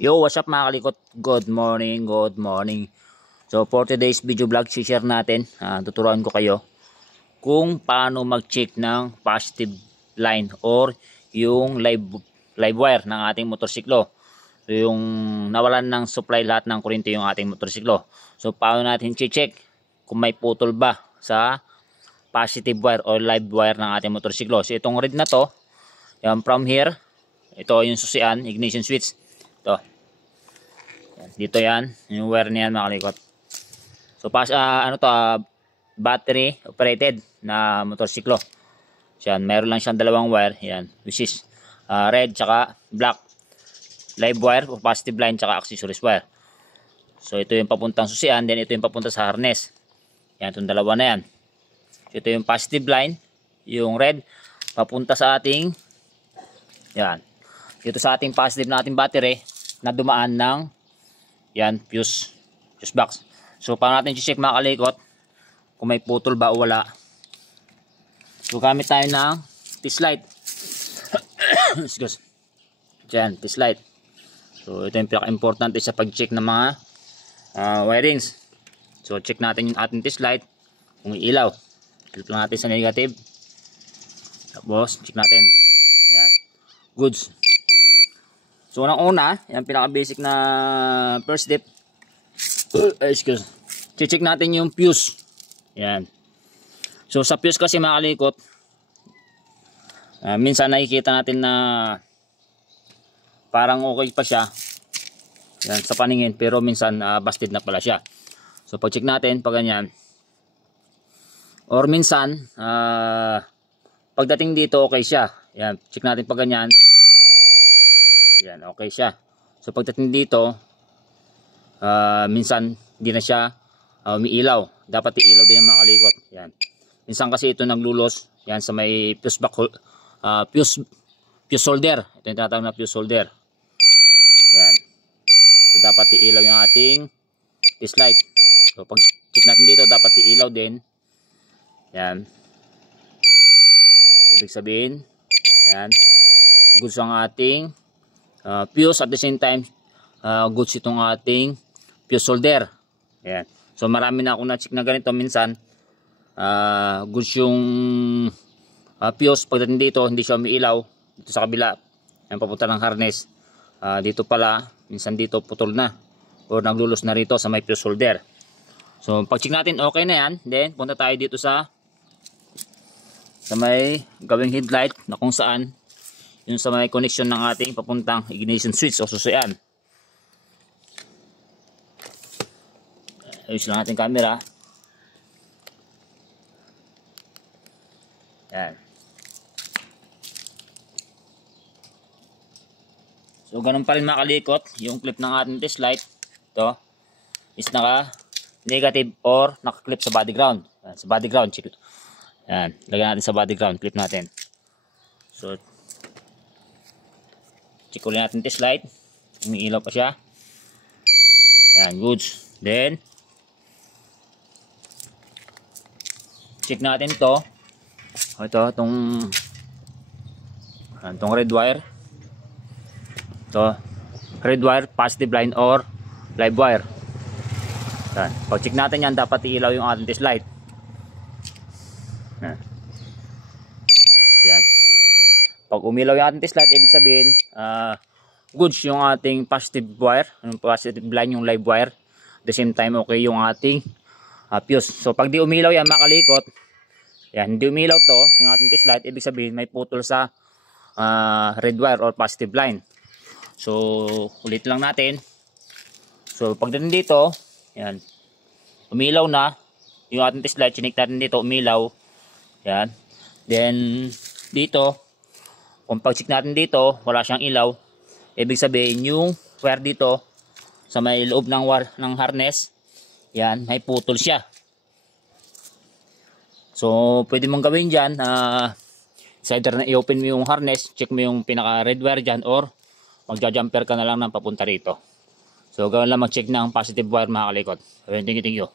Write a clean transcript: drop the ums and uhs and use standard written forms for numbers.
Yo, what's up mga kalikot? Good morning, good morning. So for today's video vlog, share natin, tuturuan ko kayo kung paano mag-check ng positive line or yung live wire ng ating motorsiklo. So yung nawalan ng supply lahat ng kuryente yung ating motorsiklo. So paano natin check kung may putol ba sa positive wire or live wire ng ating motorsiklo. So itong red na to, yan, from here, ito yung susian, ignition switch. Ito. Dito yan, yung wire niyan mga kalikot. So battery operated na motorsiklo. So yan, meron lang siyang dalawang wire, yan, which is red tsaka black. Live wire o positive line tsaka accessories wire. So ito yung papuntang susian, then ito yung papunta sa harness. Yan, itong dalawa na yan. So ito yung positive line, yung red papunta sa ating, yan, dito sa ating positive na ating battery na dumaan ng, yan, fuse box. So paano natin i-check mga kalikot kung may putol ba o wala? So gamit tayo ng test light. Excuse. Diyan, test light. So ito yung pinaka-importante sa pag-check ng mga wirings. So check natin yung ating test light kung ilaw. Click lang natin sa negative. Tapos check natin. Yan. Goods. So unang-una, yan pinaka-basic na first step. Excuse. Check natin yung fuse. Yan. So sa fuse kasi mga kalikot, minsan nakikita natin na parang okay pa siya. Yan, sa paningin, pero minsan busted na pala siya. So pag check natin pag ganyan. Or minsan pagdating dito okay siya. Yan, check natin pag ganyan. Yan, okay siya. So pagdating dito, minsan hindi na siya umiilaw. Dapat iilaw din yung mga kalikot. Yan. Minsan kasi ito naglulos. Yan sa may fuse holder. Ito yung tinatawag na fuse holder. Yan. So dapat iilaw yung ating test light. So pag check natin dito, dapat iilaw din. Yan. Ibig sabihin, yan, goods ang ating fuse, at the same time goods itong ating fuse holder. Yan. So marami na akong na-check na ganito minsan. Goods yung fuse, pagdating dito hindi siya umiilaw. Dito sa kabila, yan, papunta ng harness, dito pala minsan dito putol na or naglulos na rito sa may fuse holder. So pag check natin okay na yan, then punta tayo dito sa may gawing headlight na kung saan yung sa may connection ng ating papuntang ignition switch o susian. Ayos lang ating camera. Yan. So ganun pa rin mga kalikot, yung clip ng ating test light, ito is naka negative or naka-clip sa body ground. Yan, sa body ground, check. Yan, lagyan natin sa body ground, clip natin. So check ulit natin test light, umiilaw pa siya. Yan, goods. Then check natin to. Itong red wire. Ito, red wire, positive line or live wire. Yan. Pag check natin yan, dapat iilaw yung ating test light. Yan. Yan. Pag umilaw yung ating test light, ibig sabihin goods yung ating positive wire, yung positive line, yung live wire. At the same time okay yung ating fuse. So pag di umilaw yan mga kalikot, yan, hindi umilaw to yung ating test light, ibig sabihin may putol sa red wire or positive line. So ulit lang natin. So pagdating dito, yan, umilaw na yung ating test light, chinik natin dito, umilaw. Yan. Then dito, kung pag-check natin dito, wala siyang ilaw, ibig sabihin yung wire dito sa may loob ng ng harness, yan, may putol siya. So pwede mong gawin dyan, either na i-open mo yung harness, check mo yung pinaka red wire dyan, or magja-jumper ka na lang ng papunta rito. So gawin lang mag-check ng positive wire mga kalikot. Thank you.